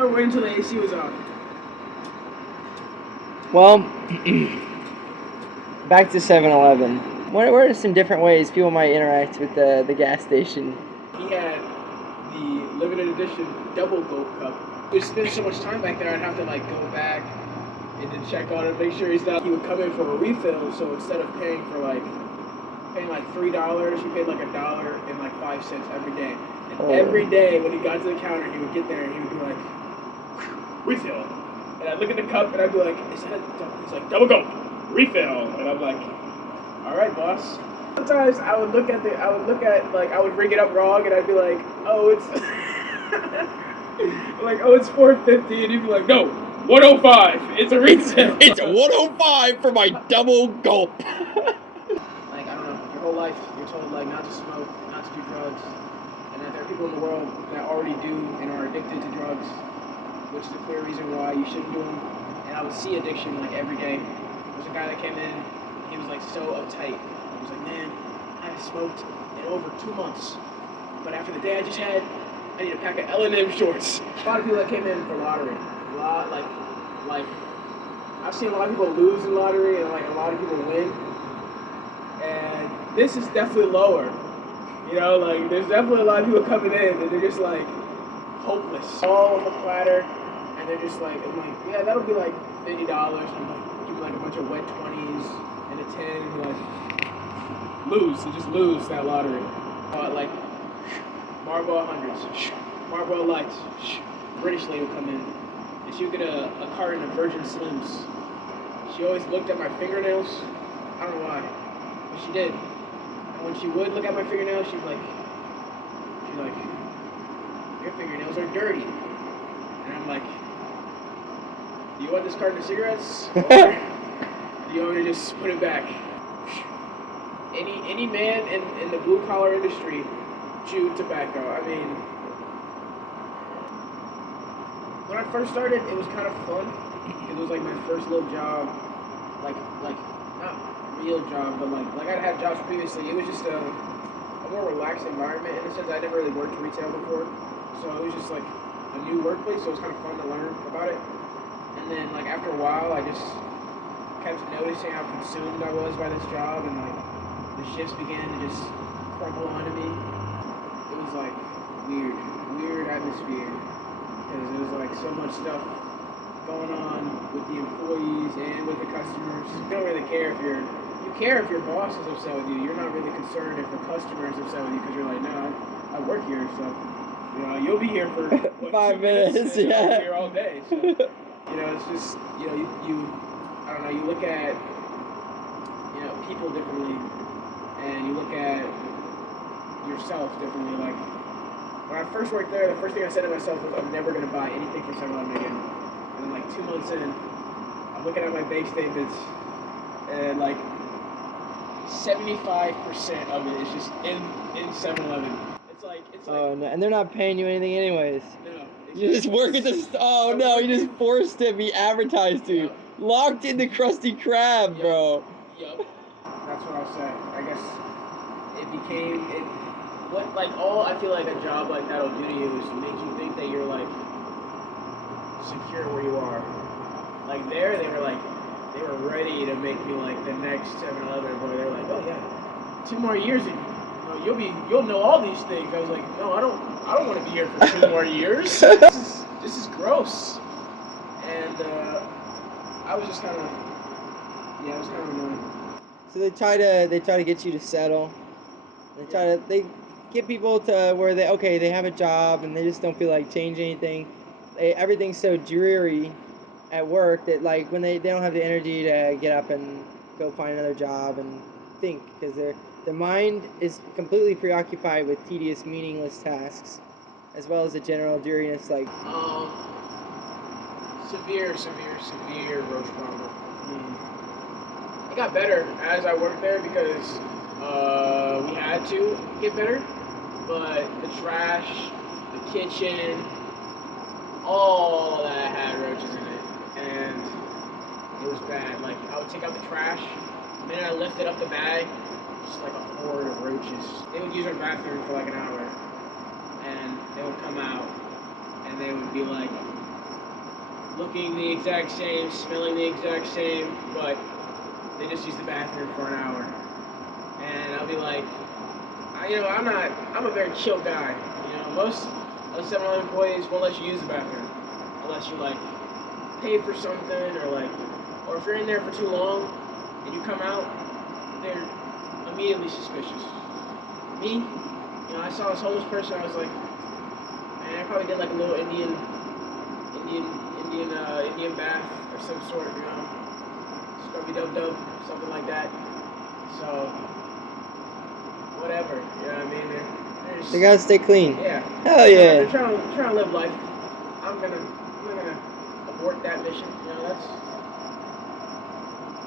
Or wait until the AC was on. Well, back to 7-Eleven. What are some different ways people might interact with the gas station? He had the limited edition double gulp cup. We spent so much time back there, I'd have to like go back and then check on it, make sure he's not. He would come in for a refill, so instead of paying like $3, he paid like $1.05 every day. And every day when he got to the counter, he would get there and he would be like, refill. And I'd look at the cup and I'd be like, is that a double? He's like, double gulp, refill. And I'm like, all right, boss. Sometimes I would look at I would ring it up wrong and I'd be like, oh, it's it's $4.50, and he'd be like, no, $1.05. It's a refill. It's a $1.05 for my double gulp. Like, I don't know, your whole life you're told like not to smoke, not to do drugs, and that there are people in the world that already do and are addicted to drugs, which is a clear reason why you shouldn't do them. And I would see addiction like every day. There was a guy that came in, he was like so uptight. He was like, man, I haven't smoked in over 2 months, but after the day I just had, I need a pack of L&M shorts. A lot of people that came in for lottery, like I've seen a lot of people lose in lottery and like a lot of people win. And this is definitely lower. You know, like there's definitely a lot of people coming in and they're just like hopeless. All on the platter, and they're just like, I'm like, yeah, that'll be like $50. And I'm like, give me like a bunch of wet 20s and a 10 and be like, just lose that lottery. Like Marlboro 100s, Marlboro Lights. British lady would come in and she would get a carton of Virgin Slims. She always looked at my fingernails. I don't know why, but she did. And when she would look at my fingernails, she'd be like, your fingernails are dirty. And I'm like, do you want this carton of cigarettes? Or do you want me to just put it back? Any man in the blue collar industry chewed tobacco. I mean, when I first started, it was kind of fun. It was like my first little job, like not real job, but like I'd had jobs previously. It was just a more relaxed environment in the sense I never really worked retail before, so it was just like a new workplace. So it was kind of fun to learn about it. And then like after a while, I just kept noticing how consumed I was by this job, and like the shifts began to just crumble onto me. It was like weird atmosphere, because it was like so much stuff going on with the employees and with the customers. You don't really care if you care if your boss is upset with you. You're not really concerned if the customer is upset with you, because you're like, no, I work here, so you know you'll be here for what, 5 2 minutes, minutes, and yeah. I'll be here all day. So you know, it's just you I don't know. You look at people differently, and you look at yourself differently. Like when I first worked there, the first thing I said to myself was, I'm never gonna buy anything from 7-Eleven again. And then like 2 months in, I'm looking at my bank statements, and like 75% of it is just in 7-Eleven. It's like oh no, and they're not paying you anything anyways. No. You just work at the oh no, you just forced to be advertised to. Yep. Locked in the Krusty Krab, Yep. bro. Yep. That's what I'll say. I guess all I feel like a job like that'll do to you is make you think that you're like secure where you are. Like there, they were ready to make me like the next 7-Eleven where they're like, oh yeah, 2 more years and you'll know all these things. I was like, no, I don't want to be here for 2 more years. This is gross. And I was just kind of annoyed. So they try to get you to settle. They get people to where they have a job and they just don't feel like changing anything. Everything's so dreary at work that like when they don't have the energy to get up and go find another job and think, because their mind is completely preoccupied with tedious, meaningless tasks, as well as the general dreariness. Like severe roach problem. It got better as I worked there because we had to get better, but the trash, the kitchen, all of that had roaches in it, and it was bad. Like I would take out the trash, the minute I lifted up the bag, just like a horde of roaches. They would use our bathroom for like an hour, and they would come out, and they would be like, looking the exact same, smelling the exact same, but they just use the bathroom for an hour. And I'll be like, I'm a very chill guy. Most of the 7-Eleven employees won't let you use the bathroom unless you like pay for something or if you're in there for too long and you come out, they're immediately suspicious. Me, I saw this homeless person. I was like, man, I probably did like a little Indian bath or some sort, scrubby dub, something like that. So, whatever, you know what I mean? They gotta stay clean. Yeah. Hell yeah. They're trying to live life. I'm gonna abort that mission.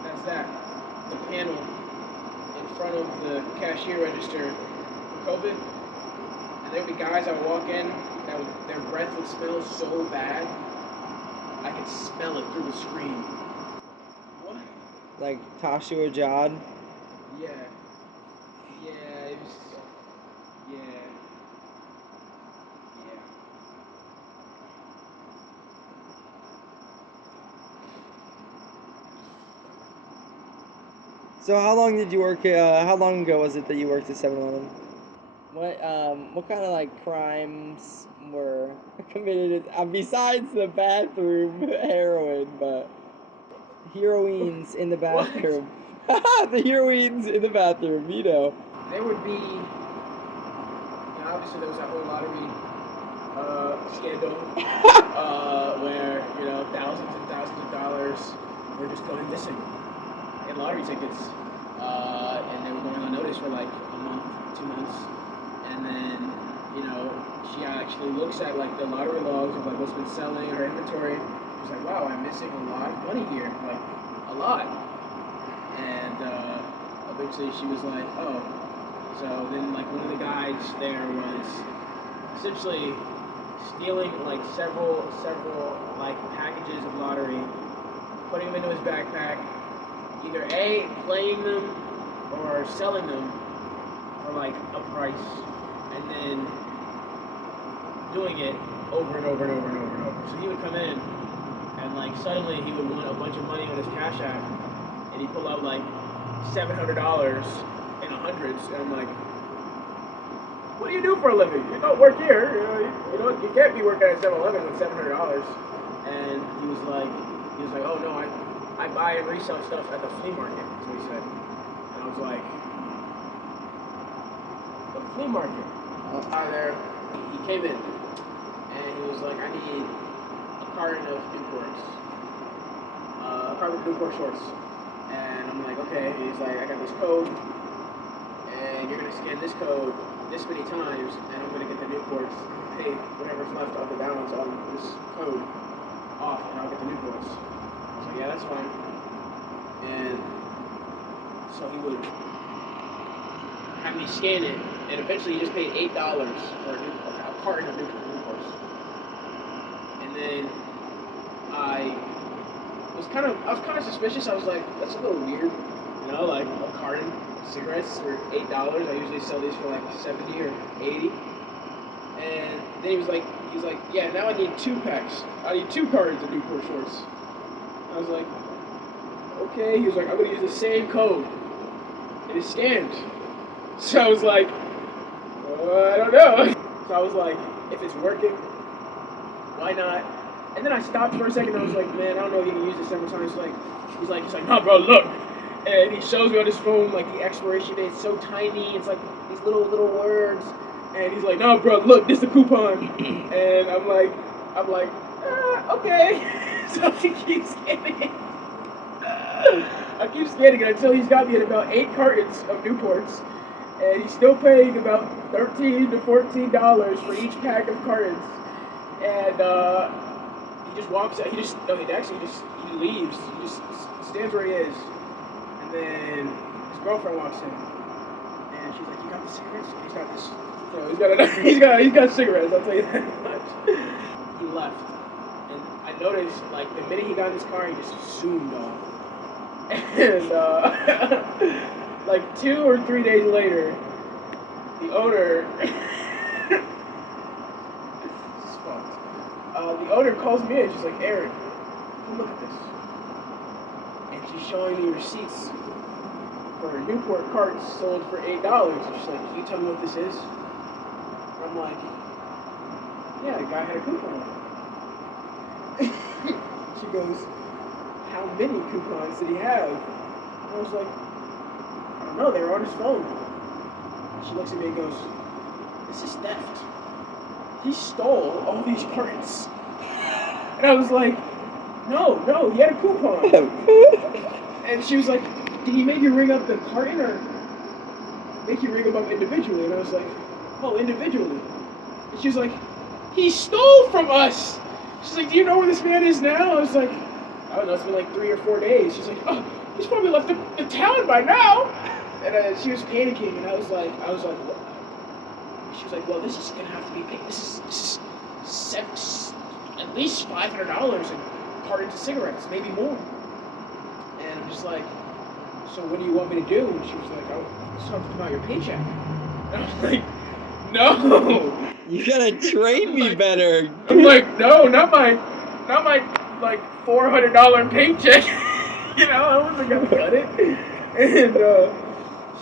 That's that. The panel in front of the cashier register for COVID, and there'd be guys that would walk in their breath would smell so bad, I could smell it through the screen. What? Like Tashu Ajad. Yeah. Yeah, it was. Yeah. Yeah. So how long did you work? How long ago was it that you worked at 7-Eleven? What kind of like crimes were committed besides the bathroom heroin, but heroines in the bathroom? The heroines in the bathroom, There would be, obviously there was that whole lottery scandal where thousands and thousands of dollars were just going missing in lottery tickets, and they were going unnoticed for like a month, 2 months, and then she actually looks at like the lottery logs of like what's been selling, her inventory. She's like, wow, I'm missing a lot of money here, like a lot, and eventually she was like, oh. So then, like, one of the guys there was essentially stealing, like, several, like, packages of lottery, putting them into his backpack, either A, playing them, or selling them for, like, a price, and then doing it over and over and over and over and over. So he would come in, and, like, suddenly he would want a bunch of money on his Cash App, and he'd pull out, like, $700 in the hundreds, and I'm like, what do you do for a living? You don't work here. You can't be working at 7-Eleven with $700. And he was like, oh no, I buy and resell stuff at the flea market. That's what he said. And I was like, the flea market. Out there, he came in, and he was like, I need a carton of Newports, a carton of Newport shorts. And I'm like, okay. He's like, I got this code. And you're gonna scan this code this many times, and I'm gonna get the Newports, pay whatever's left of the balance on this code off, and I'll get the Newports. So yeah, that's fine. And so he would have me scan it, and eventually he just paid $8 for a carton of Newports. And then I was kind of suspicious. I was like, that's a little weird, like a carton. Cigarettes for $8. I usually sell these for like 70 or 80. And then he was like, yeah, now I need 2 packs. I need 2 cartons of Newport shorts. I was like, okay. He was like, I'm gonna use the same code. And it scanned. So I was like, I don't know. So I was like, if it's working, why not? And then I stopped for a second. And I was like, man, I don't know if you can use it several times. He's like, no, bro, look. And he shows me on his phone, like, the expiration date. It's so tiny. It's like these little words. And he's like, no, bro, look, this is the coupon. And I'm like, okay. So he keeps scanning it. I keep scanning it until he's got me at about 8 cartons of Newports. And he's still paying about $13 to $14 for each pack of cartons. And he just walks out. He leaves. He just stands where he is. Then his girlfriend walks in, and she's like, "You got the cigarettes?" He's got this. He's got cigarettes. I'll tell you that much. He left, and I noticed, like, the minute he got in his car, he just zoomed off. And like 2 or 3 days later, the owner, the owner calls me in. She's like, "Aaron, come look at this. And she's showing me receipts for Newport carts sold for $8. And she's like, can you tell me what this is? And I'm like, yeah, the guy had a coupon on it. She goes, how many coupons did he have? And I was like, I don't know, they were on his phone. She looks at me and goes, this is theft. He stole all these carts. And I was like, no, he had a coupon. And she was like, did he make you ring up the carton or make you ring them up individually? And I was like, oh, individually. And she was like, he stole from us. She's like, do you know where this man is now? I was like, I don't know, it's been like 3 or 4 days. She's like, oh, he's probably left the town by now. And she was panicking, and I was like, what? She was like, well, this is gonna have to be paid. This is at least $500 in cartons of cigarettes, maybe more. And I'm just like, so what do you want me to do? And she was like, oh, it's something about your paycheck. And I was like, no. You gotta train me better. I'm like, no, not my like $400 paycheck. You know, I wasn't gonna cut it. And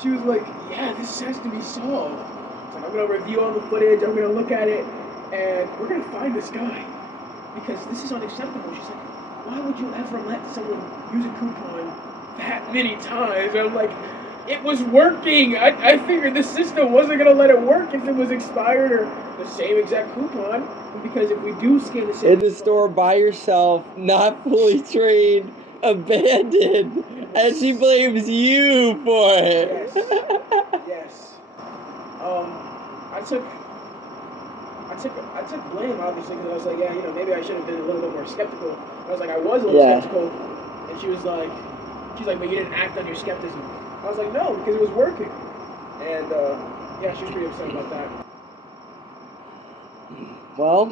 she was like, yeah, this has to be solved. So I'm gonna review all the footage, I'm gonna look at it, and we're gonna find this guy. Because this is unacceptable. She's like, why would you ever let someone use a coupon that many times? And I'm like, it was working. I figured the system wasn't gonna let it work if it was expired or the same exact coupon. Because if we do scan the same In the store by yourself, not fully trained, abandoned, and she blames you for it. Yes. I took blame obviously because I was like, yeah, you know, maybe I should have been a little bit more skeptical. I was like, I was a little skeptical, and she's like, but you didn't act on your skepticism. I was like, no, because it was working. And yeah, she was pretty upset about that. Well,